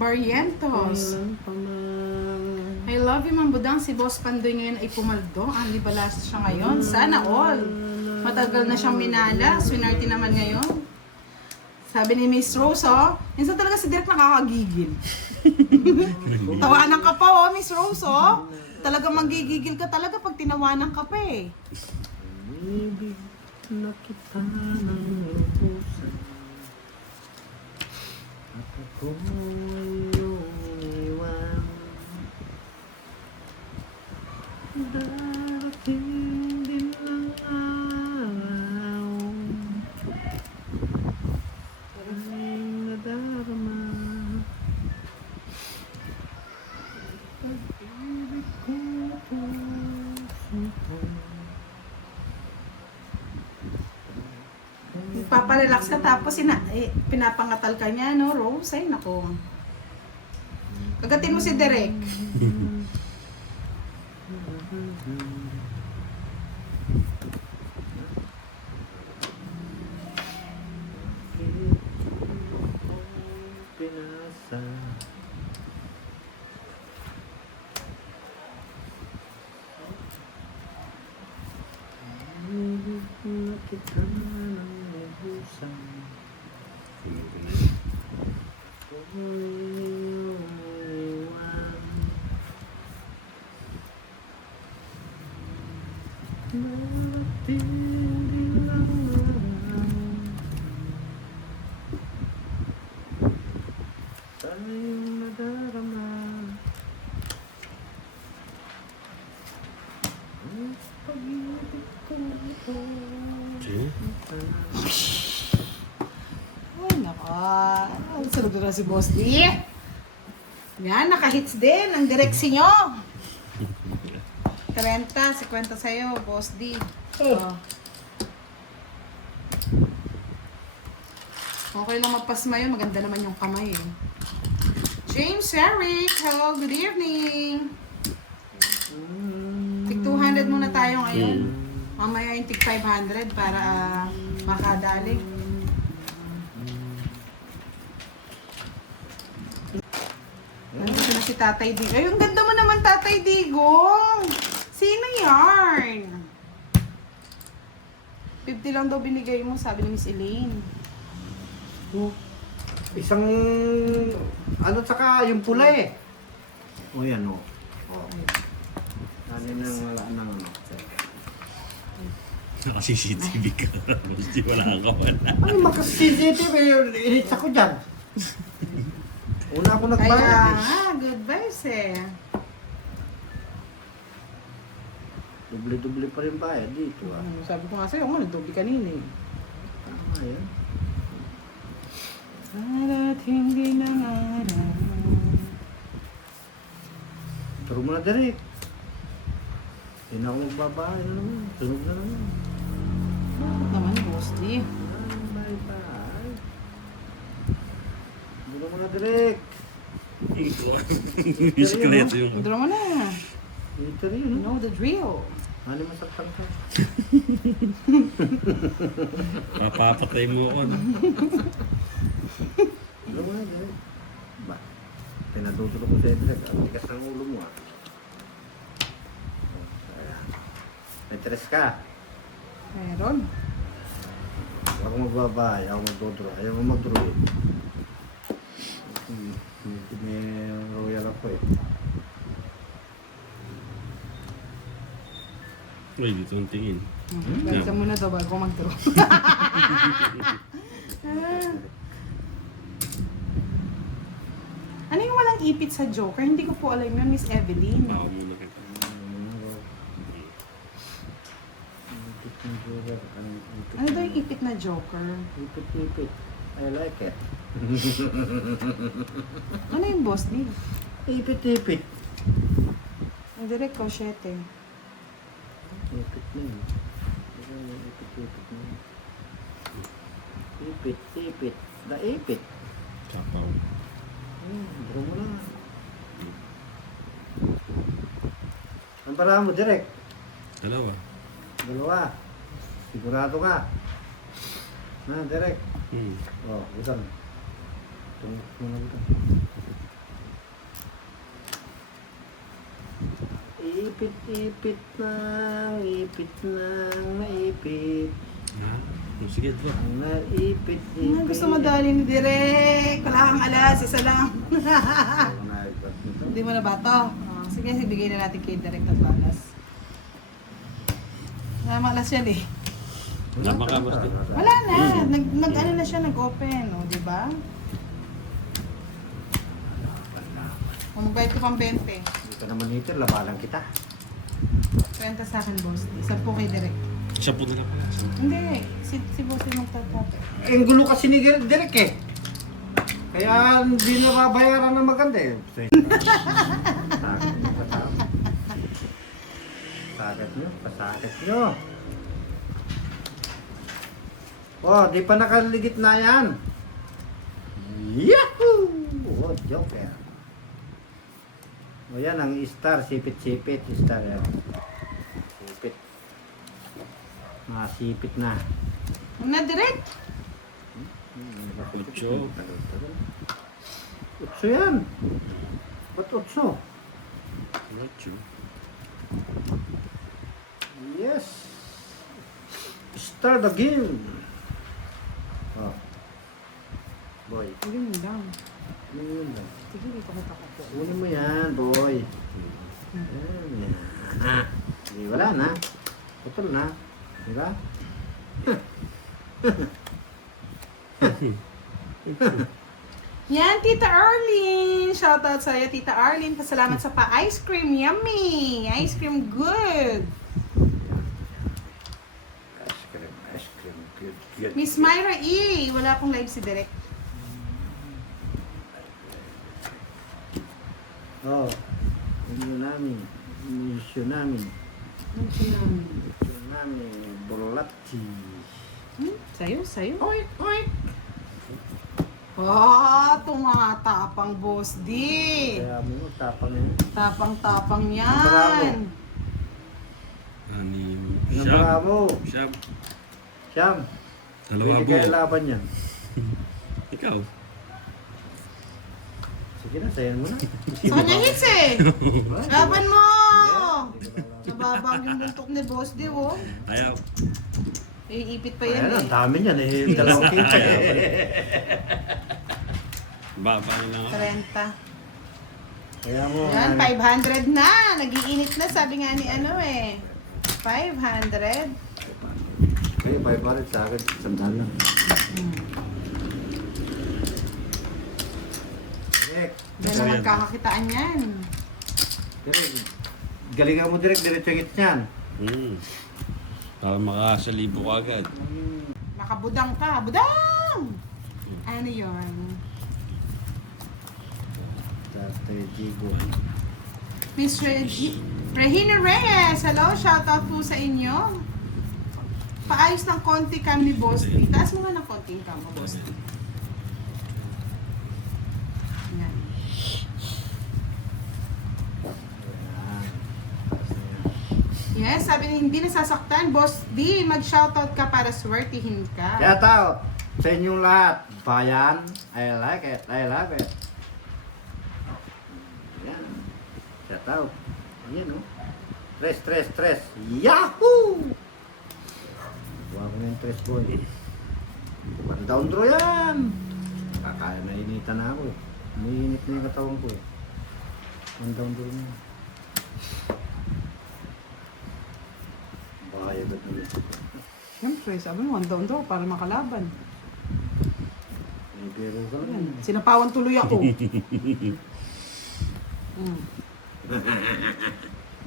Barrientos. I love you, Ma'am Budang. Si Boss Pandoy ngayon ay pumaldo. Andy Balas siya ngayon. Sana all. Matagal na siyang minala. Swinarty naman ngayon. Sabi ni Miss Rose, oh. Minsan talaga si Derek nakakagigil. Tawanan ka pa, oh, Miss Rose, oh. Talaga magigigil ka talaga pag tinawanan ka pa, eh. Ibig na kita ng lubusan at ako ay iyong iwan. Darating din ang araw ay nadarama pag-ibig ko puso ko. Paparelax ka tapos pinapangatal ka niya, no, Rose? Ay, nako. Kagatin mo si Derek. Pinasa ibig na kita ng lubusan ako ay iyong iwan. Darating din ang araw tayong nadarama ang pag-ibig ko ito. Ay, nako. Sunod na si Boss D. Yan, naka-hits din ang direksi nyo. 30, 50 sa'yo, Boss D. Oh. Okay lang magpasma yun. Maganda naman yung kamay, eh. James Eric, hello, good evening. Tig 200 muna tayo ngayon. Mamaya yung tig 500 para makadali. Nandito na si Tatay Digong. Ay, ang ganda mo naman, Tatay Digong. Sino yarn? 50 lang daw binigay mo, sabi ni Miss Elaine. Isang ano tsaka yung pula eh. O yan o. Okay. Kanin nang wala nang ano. Naka-CCTV ka. Hindi wala kang kawalan. Ano maka-CCTV init ako dyan. Una ako Kaya nagbayad eh. nga, good vibes eh. Doble-doble pa rin bayad dito ah. Sabi ko nga sa'yo, nga, nagdoble kanina eh. Tama yan. Darating din ang araw. Turo mo na direct. Hindi na ako magbabahay na naman. Tunog na naman. Bakit naman, Boss D? Bye-bye. Turo mo na direct. Bisikleta yung... Withdraw mo na. Dito rin You yun. know the drill. Ano masaktan ka? Papapatay mo ako. Turo mo na direct. Ba? Pinadutulog ko sa direct. Ang tigas ng ulo mo ah. Ayan. May tres ka. Meron. Ako magbabahay, ako magdodro. Ayaw mo magdro eh. May royal ako eh. Uy, dito ang tingin. Balik ka muna daw bago mag-draw. Ano yung walang ipit sa Joker? Hindi ko po alam yun, Miss Evelyn. Ako muna kita. Ano daw yung ipit na Joker? Ipit. I like it. Ano yung boss din? Ipit. Ang direct ko, 7. Ipit na yun. Ipit na yun. Ipit. Ipit. Kapaw. Bro mo na. Ang para mo, direct. Dalawa. Sigurado ka. Na, direct. Hmm. Oh, utang. Tungkol mo na utang. Ipit-ipit ng maipit. Ah, sige, bro. Ang naipit-ipit. Gusto mo dali ni Direk. Wala kang alas, isa lang. Hindi mo na ba to? Oh, sige, bigay na natin kay Direk at alas. Wala malas yan eh. Napakabas din. Wala na. Nag-ano na siya, nag-open. O, di ba? Mag-guide ko pang 20. Hindi ka naman nito, labalan kita. 20 sa akin, boss. 10 kay Direk. Siya po nila pala. Hindi. Si boss yung magtatap. Eh, ang gulo kasi ni Derek eh. Kaya hindi na babayaran ng maganda eh. Pasakit nyo. Oh, di pa nakaligit na yan. Yahoo! Oh, joker. O yan, ang star, sipit-sipit, star yan. Sipit. Sipit na. Huwag na, Direk. Utso. Utso yan. Ba't utso? Utso. Yes. Start the game. Oh. Boy. Hindi mo lang. Ano yun ba? Sige, dito ko po. Kunin mo yan, boy. Yan. Hindi, wala na. Putol na. Diba? Yan, Tita Arlene. Shoutout sa'yo, Tita Arlene. Pasalamat sa pa-ice cream. Yummy! Ice cream good. Ice cream, good, good. Miss Myra E. Wala pong live si Direk. Oh. Ano namin? Mission namin. Mission namin. Bolati. Sa'yo. Oy, oy. Tumatapang boss di. Kaya mo, tapang yan. Tapang-tapang Bravo. yan. Anim. Ano Siyam. bravo? Siyam. Siyam. Dalawa Pwede po. kayo laban yan. Ikaw. Sige na, sayan mo na. Sa kanya hits eh. Laban mo! Yeah. Nababag yung buntok ni boss di oh. Ayaw. Iipit pa Ayan, yan ang eh. dami niyan eh. Dalawang kita eh. Baba lang ako. 30. Kaya mo. Yan, 500 na. Nagiinit na, sabi nga ni ano eh. 500. Kaya 500 sa akin. Sandal lang. Direk. Diyan na magkakakitaan yan. Direk. Galingan mo direct, diretso hit niyan. Para makasalibo ka agad. Nakabudang ka. Budang! Ano yun? Tatay Jigo. Miss Regina Reyes. Hello, shoutout po sa inyo. Paayos ng konti cam ni Boss D. Taas mo nga ng konting cam mo, Boss D. Yan. Yes, sabi niya, hindi nasasaktan. Boss D, mag-shoutout ka para swertihin ka. Kaya tao, sa inyong lahat, bayan, I like it, I love it. Yan. Kaya tao, ayan o. Tres. Yahoo! Buha ko na yung tres boy. One down draw yan. Kakaya nainitan na ako eh. Umiinit na yung katawan ko eh. One down draw na. Bahaya ba ito? Siyempre, sabi mo, down daw para makalaban. May biro ka Yan. lang. Sinapawan tuloy ako.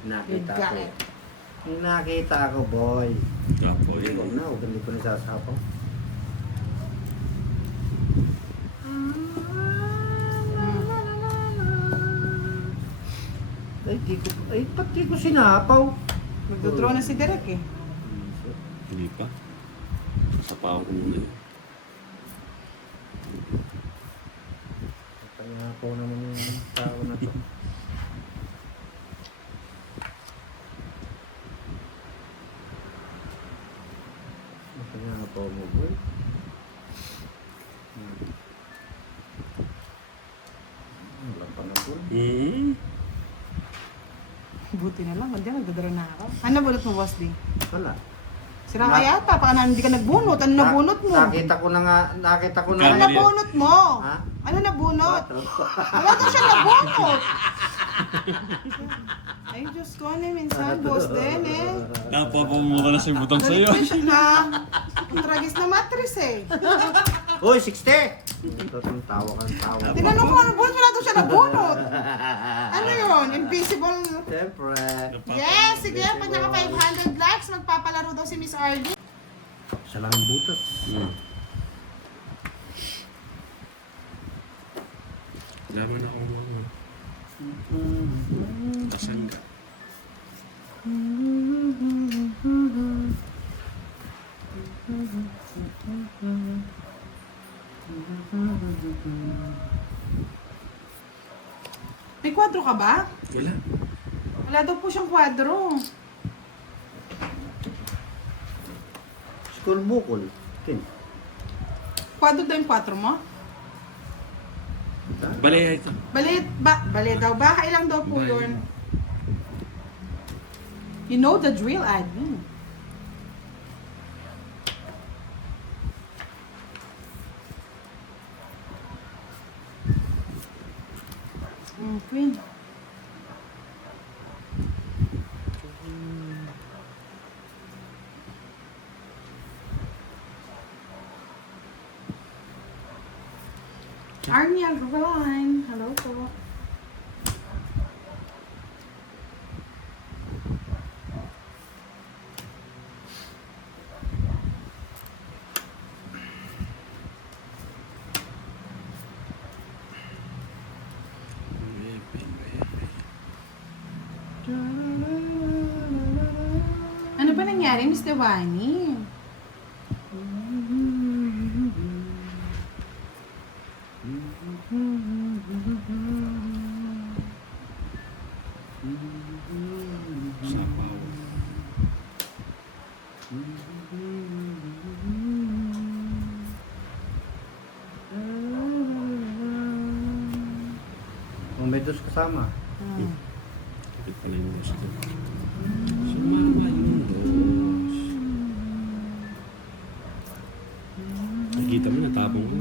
Nakita You got ko. it. Yung nakita ko, boy. Gapo Huwag yun. na, huwag hindi ko nasasapaw. Ay, ba't di ko sinapaw? Magdodraw na si Derek eh. Hindi pa. Sa pao ko muna yun. Sinapaw naman yung tao na to. Sinapaw mo, boy. Wala pa na, boy. Buti na lang, hindi nagdadara na ako. Ano bulot mo, Boss D? Wala. Sira ka yata, baka na hindi ka nagbunot. Ano nabunot mo? Nakita ko na nga, nakita ko na Ano Kaya nga. nabunot mo? Ha? Ano nabunot? 4. Wala daw siya nabunot. Ay, Diyos ko, ano minsan, Boss din eh. Napapamura na siya butang sa'yo. Galit siya na. Ang tragis na matris eh. Uy, 60! Ito ang tawa kang tawa. Tinanong ko ano bunot, wala daw siya nabunot. Ano yun? Invisible. Siyempre. Yes, sige, pag naka 500 likes, magpapalaro daw si Miss Arlie. Siya lang ang butas. Laman ako mga. Tasan ka. May kwadro ka ba? Wala. Wala daw po siyang kwadro. School bukol. Kin. Kwadro daw yung kwadro mo? Balay ito. Bale daw. Bahay lang daw po Bahay. yun. You know the drill, admin. Queen. Arnie Agron. Hello po. Ano ba nangyari, Miss Dewani? Sapaw. Oh, may dos kasama. Kapit pala yung dos ko. Sumama yung dos. Nakikita mo, natapong ko.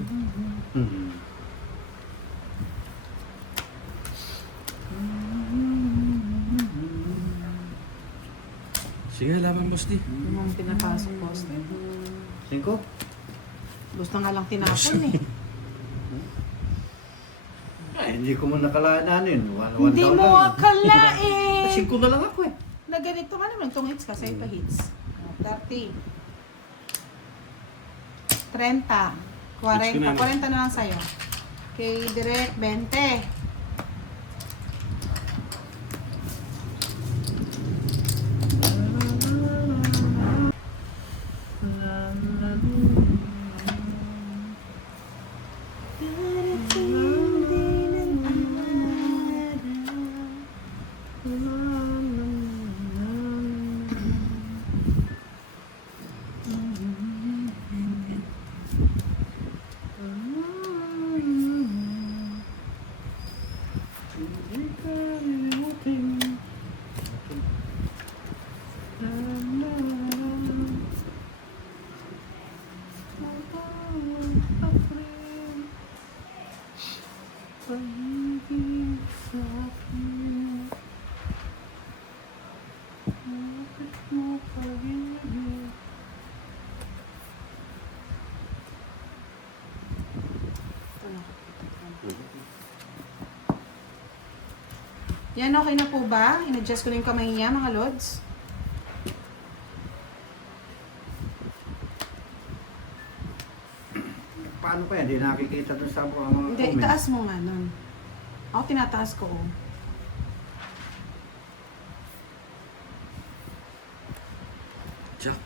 Sige, laban boss di. Yung mga pinapasok, boss. 5? Gusto nga lang tinapon eh. Ay, hindi ko mo nakalaan yun. Hindi mo akalain 5 na lang ako eh. na ganito ka naman. Itong hits kasi ito hits. 30. 30. 40. 40 na lang sa'yo. Okay, direct 20. Yan, okay na po ba? In-adjust ko na yung kamay niya, mga lods. Paano pa yan? Hindi nakikita doon sa mga Hindi, itaas mo nga nun. Ako, tinataas ko, oh. Jack.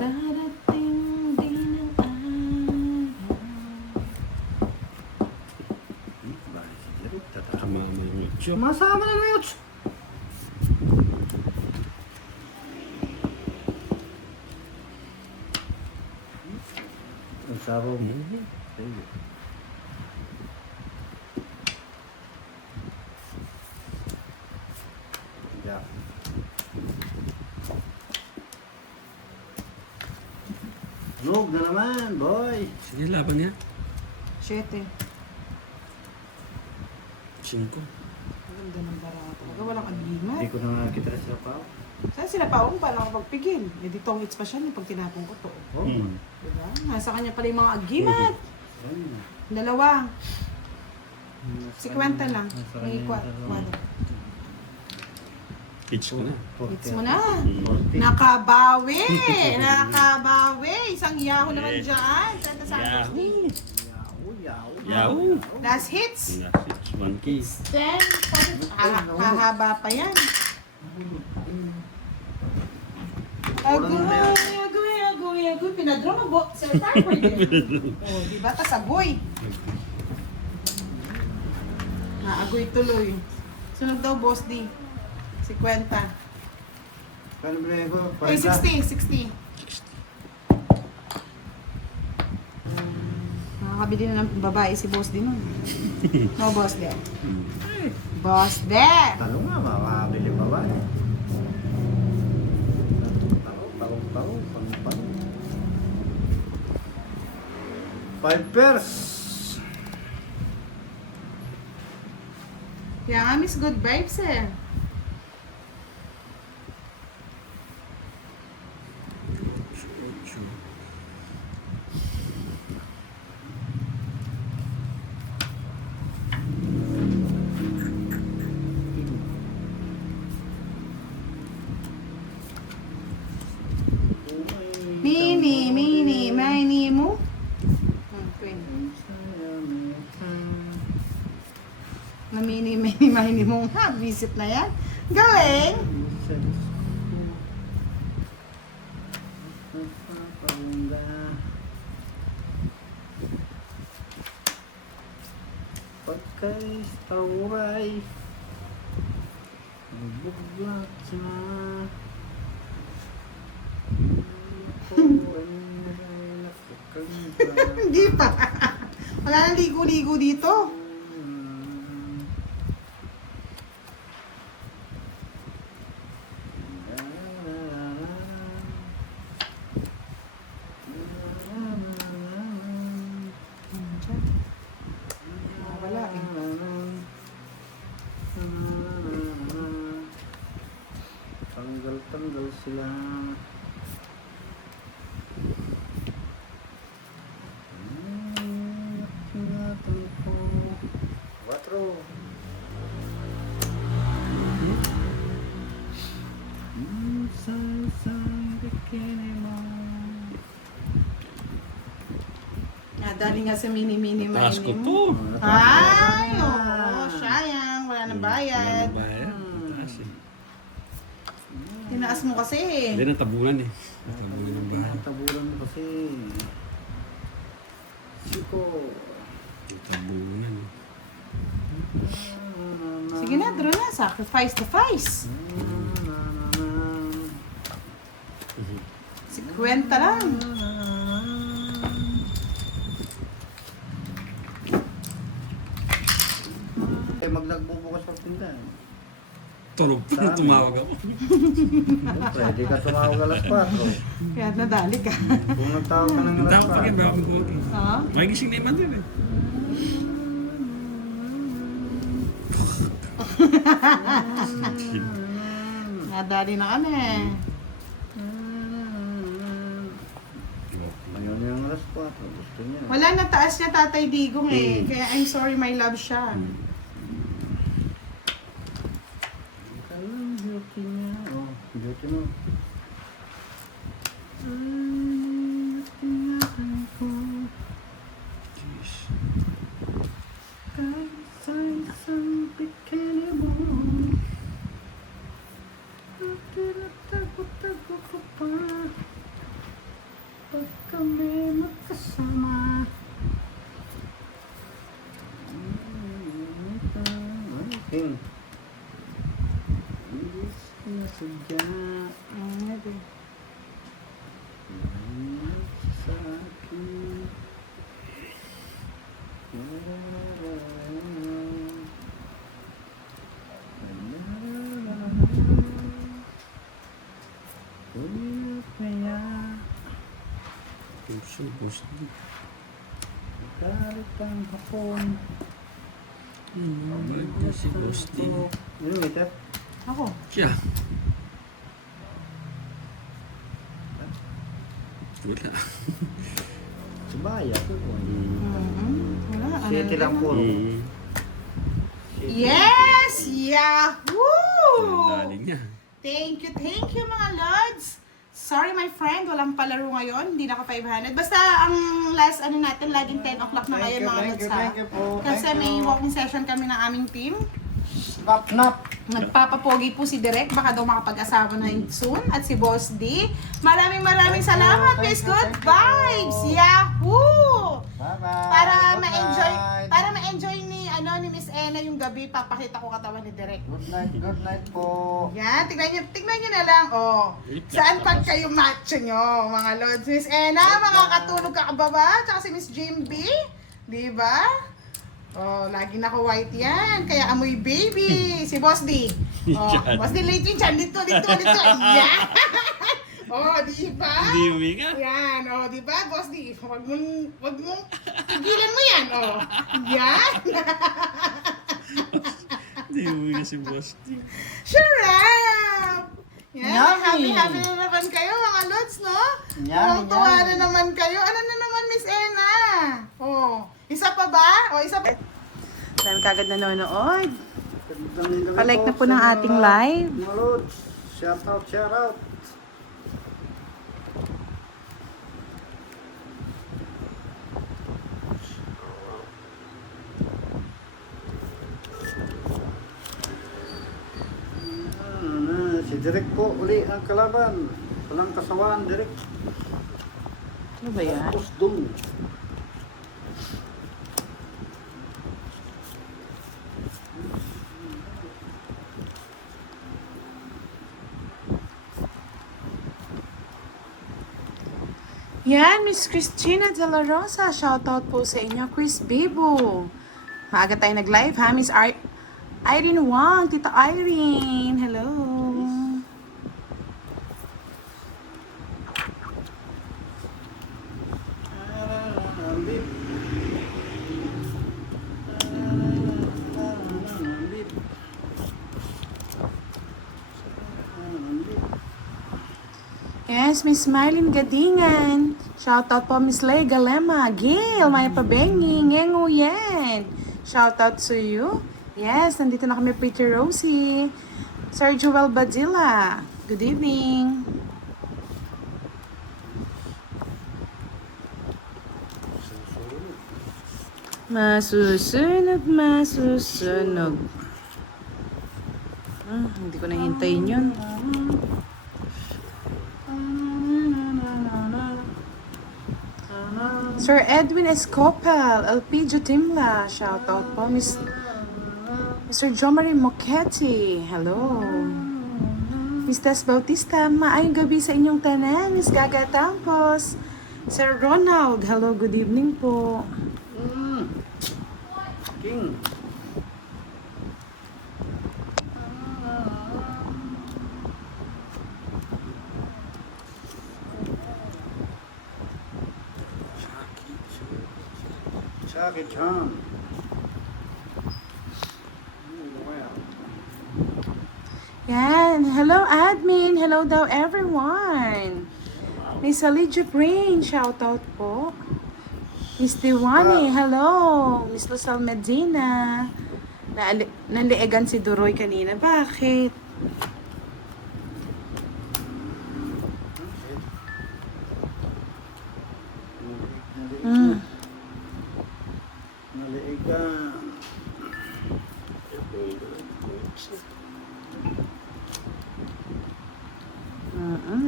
Darating din ang araw. Bali si Jerry, tatama. Kamama yung itsyo. Masama na ngayon. sarong. Mhm. Sige. Yeah. Nog na naman, boy. Sige, laban niya. 7. 5. Ganda ng barato. Huwag walang agimat. Hindi ko na nakita sa pao. Saan sila pa? Paano ako pagpigil? Eh, di tongits pa siya pag tinapong ko to. Oh. Hmm. Diba? Nasa kanya pala yung mga agimat. Ayun. Dalawa. 50 lang. Nasa May kanya yung kwad. Pitch ko na. Hits mo na. Hmm. 40. Nakabawi! Nakabawi! Isang yahoo naman dyan. Santa Santos. Yahoo! Yahoo! Yahoo! Last hits. Last hits, 1K. 10. Hahaba pa yan. Agoy. Pinadraw mo bo. Sir Farmer din. O, di ba? Tas agoy. Naagoy tuloy. Sunod daw, Boss D. 50. Kano bilhin ko? Ay, 40? 60. Nakakabili na ng babae si Boss D nun. No, Boss D. Boss D! Talo nga, makakabili pa ba? Talo. 5 pairs. Kaya nga, Miss Good Vibes eh. Mini mo. 20. Na mini mo nga. Visit na yan. Galing! Pagkay tauray buglat na Hindi pa. Wala nang ligo-ligo dito. Wala eh. Tanggal sila. Ingatan ko. 4. Sa bikini mo. Nadali nga sa mini Taas ko mo. to. Ay, oo, sayang. Wala nang bayad. Wala nang bayad. Taas eh. Tinaas mo kasi eh. Hindi na tabunan eh. Tabunan ng bahay. Taburan mo kasi. Siko. Tabunan eh. Sige na, draw na. Sacrifice to face. 50 lang. Maglagbubukas sa tindahan. Tulog pa. Tumawag ako. Pwede ka tumawag alas 4. Kaya nadali ka. Kung nagtawag ka ng alas Tawag pa rin ba akong buhay? Oo. May gising na iman din eh. Nadali na kami. Ayaw niya ang alas 4. Gusto niya. Wala na taas niya Tatay Digong eh. Kaya I'm sorry my love siya. Kalang beauty niya. Oh, beauty mo. Tingnan ko. Jeez. Kahit sa isang bikini mo. Tinatago-tago ko pa. Pag kami magkasama. King. Hindi sinasadya. Ano ba? Uy, kaya. Puso, puso. Galit ang hapon. Balik na si Boss D. Ano, waiter? Ako. Siya. Wala. Subaya ko. Wala. Siyete lang po. Yes! Yahoo! Dali niya. Thank you mga lords. Sorry my friend, walang palaro ngayon. Hindi naka 500. Basta ang last ano natin, laging 10 o'clock na ngayon mga lords ha. Thank you po. Kasi may walking session kami ng aming team. Nap. Nagpapapogi po si Direk, baka daw makapag-asawa na soon. At si Boss D. Maraming salamat guys. Good vibes. Yahoo! Bye-bye. Para ma-enjoy ni Miss Ena yung gabi, papakita ko katawan ni Direk. Good night po. Yan, tignan nyo na lang. Oh. Saan pag kayo macho nyo, mga lords? Miss Ena, makakatulog ka kababa. Tsaka si Miss Jim B. Diba? Oh, lagi naka-white yan. Kaya amoy baby. Si Boss D. Oh, Boss D, late yun dyan. Dito. Yan. Oh, diba? Hindi uwi ka? Yan, oh, diba, Boss D? Wag mong, tigilan mo yan, oh. Yan. Hindi uwi ka si Boss D. Sure up! Yan, Yummy! happy na naman kayo, mga lods, no? Yummy, Tuwa yummy. na naman kayo. Ano na naman, Miss Ena? Oh, isa pa ba? O, isa pa. Dahil kagad nanonood. Palike na po ng ating live. Malods. Shout out. Si Direk po uli ang kalaban. Walang kasawaan, Direk. Ano ba yan? Tapos dun. Yan, Miss Christina De La Rosa. Shoutout po sa inyo, Chris Bibo. Maaga tayo nag-live, ha? Miss Irene Wang, Tita Irene. Hello. Yes, Miss Marlene Gadingan. Shoutout po Miss Lay Galema. Gail, Maya Pabengi, Ngengo Yen. Shoutout to you. Yes, nandito na kami, Pretty Rosie. Sir Joel Badilla. Good evening. Masusunog. Hindi ko nahintayin yun. Sir Edwin Escopel, Elpidio Timla, shoutout po. Mr. Jomari Moketti, hello. Miss Tess Bautista, maayong gabi sa inyong tanan. Miss Gaga Tampos, Sir Ronald, hello, good evening po. King. Jackie Chan. Yan, hello admin, hello daw everyone. Miss Alicia Brain, shoutout po. Miss Diwani, hello. Miss Luzal Medina. Naliigan si Duroy kanina. Bakit? Naliigan.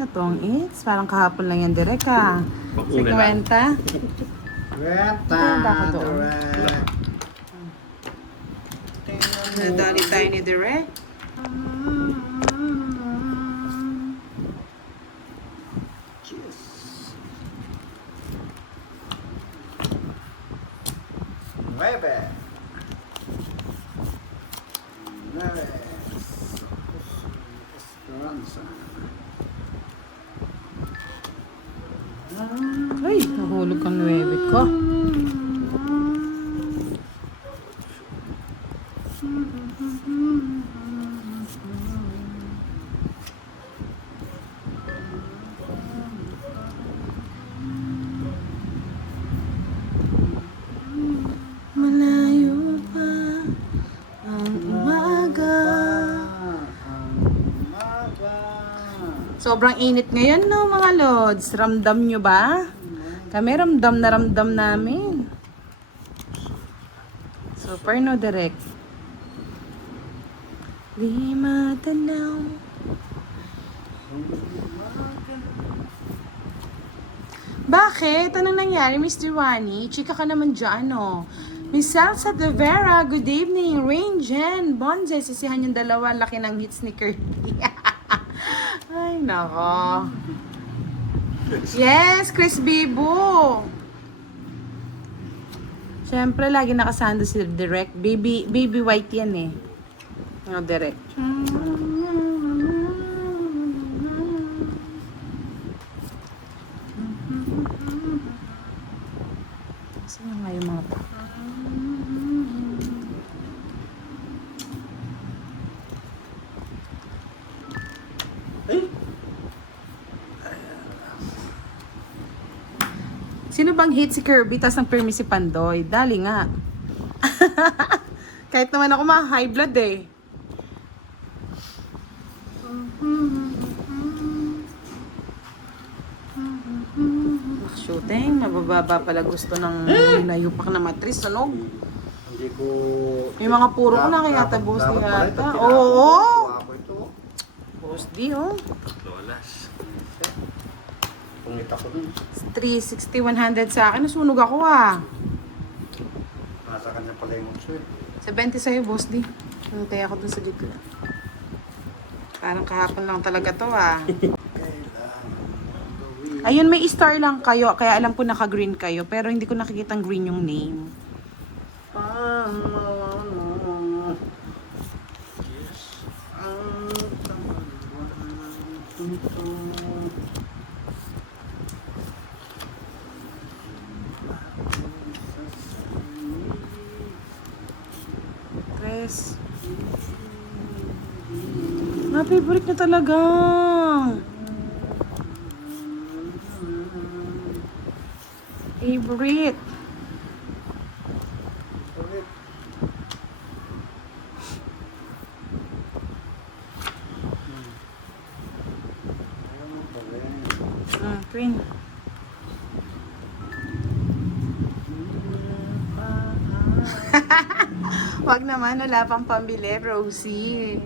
Natong it's. Parang kahapon lang yan direk ha. Bakuna lang. 50. Reta. Baka doon. Direct. Nadali tayo ni direk. Cheers. Nueve. Esperanza. Ay, nahulog ang 9 ko. Malayo pa ang umaga. Sobrang init ngayon, no, mga lods. Ramdam nyo ba? Kami ramdam na ramdam namin. Super, no, direct. Di matanaw. Bakit? Anong nangyari, Miss Diwani? Chika ka naman dyan, no? Miss Salsa De Vera, good evening. Rain, Jen, Bonze, sisihan yung dalawa. Laki ng hits ni Kirby. Ay, nako. Yes, Chris Bibo. Siyempre, lagi nakasando si Direct. Baby white yan eh. Ano, Direct. Saan nga yung mga pa? Sino bang hit si Kirby tas ang permi si Pandoy? Dali nga. Kahit naman ako high blood eh. Shooting, mabababa pala gusto ng layupak na matris, ano? Hindi ko... May mga puro ko na kaya tabos ni yata. Oo! Ako ito. Boss D, oh. Lolas. Pungit ako dun. 360, 100 sa akin. Nasunog ako ah. Nasa kanya pala yung sword. 70 sa'yo, Boss D. Nantay ako dun sa gitna. Parang kahapon lang talaga to ah. Ayun, may star lang kayo. Kaya alam ko naka-green kayo. Pero hindi ko nakikita ang green yung name. Tres. Na-favorite na talaga. Favorite. Queen. Wag naman, wala pang pambili, Rosie.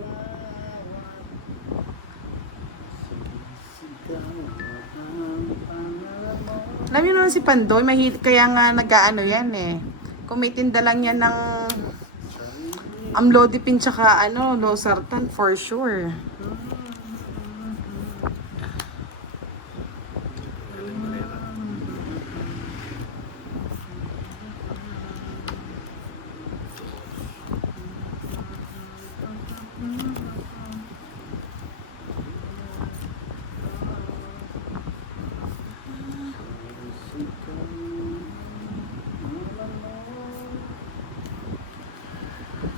Alam niyo naman si Pandoy, kaya nga nag-ano yan eh. Kung may tinda lang yan ng amlodipine tsaka losartan, for sure.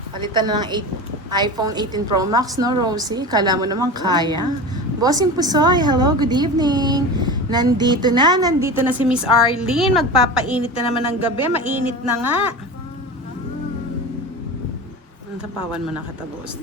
Palitan na ng iPhone 18 Pro Max, no, Rosie? Kala mo naman kaya. Bossing Pusoy, hello, good evening. Nandito na si Miss Arlene. Magpapainit na naman ng gabi. Mainit na nga. Ang tapawan mo na kita, boss.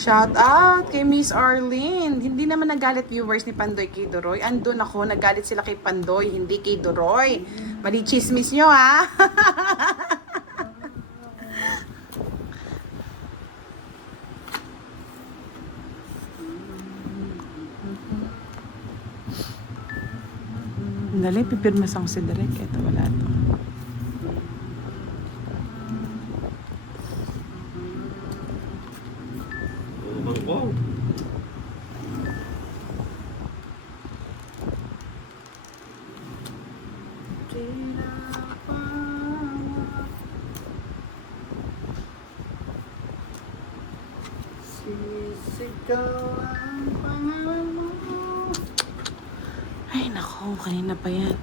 Shout out kay Miss Arlene. Hindi naman nagalit viewers ni Pandoy kay Doroy. Andun ako, nagalit sila kay Pandoy, hindi kay Doroy. Mali chismis nyo, ha? Dali, pipirmas ako si Derek. Ito, wala to. Wow. ikaw ang pangalan mo. Ay, nako. Kanina pa yan.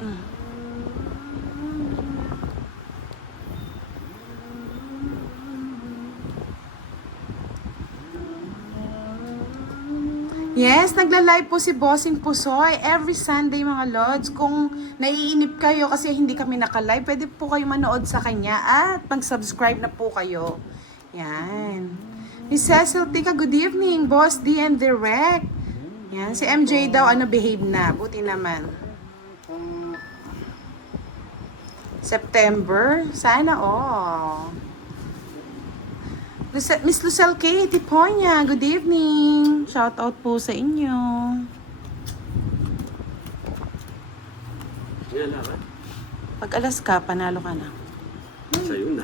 Yes, nagla-live po si Bossing Pusoy every Sunday mga Lods. Kung naiinip kayo kasi hindi kami naka-live, pwede po kayo manood sa kanya at mag-subscribe na po kayo. Yan. Miss Cecil Tika, good evening. Boss D and Direct. Yan. Si MJ daw, behave na. Buti naman. September. Sana, Miss Lucel K. Tiponia, good evening. Shout out po sa inyo. Yan na, ba? Pag alas ka, panalo ka na. Sa'yo na.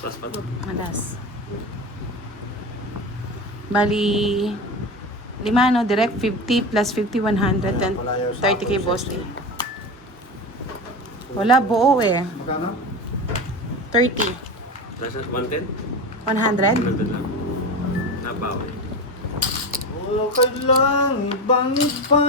Tapos pa to. Alas. Bali, 5 no, direct 50 plus 50, 100 and 30k boss D. Wala, buo eh. Magkano? 30. Nasa 110? 100? Nandun lang. Nabawi. Okay lang, ibang iba.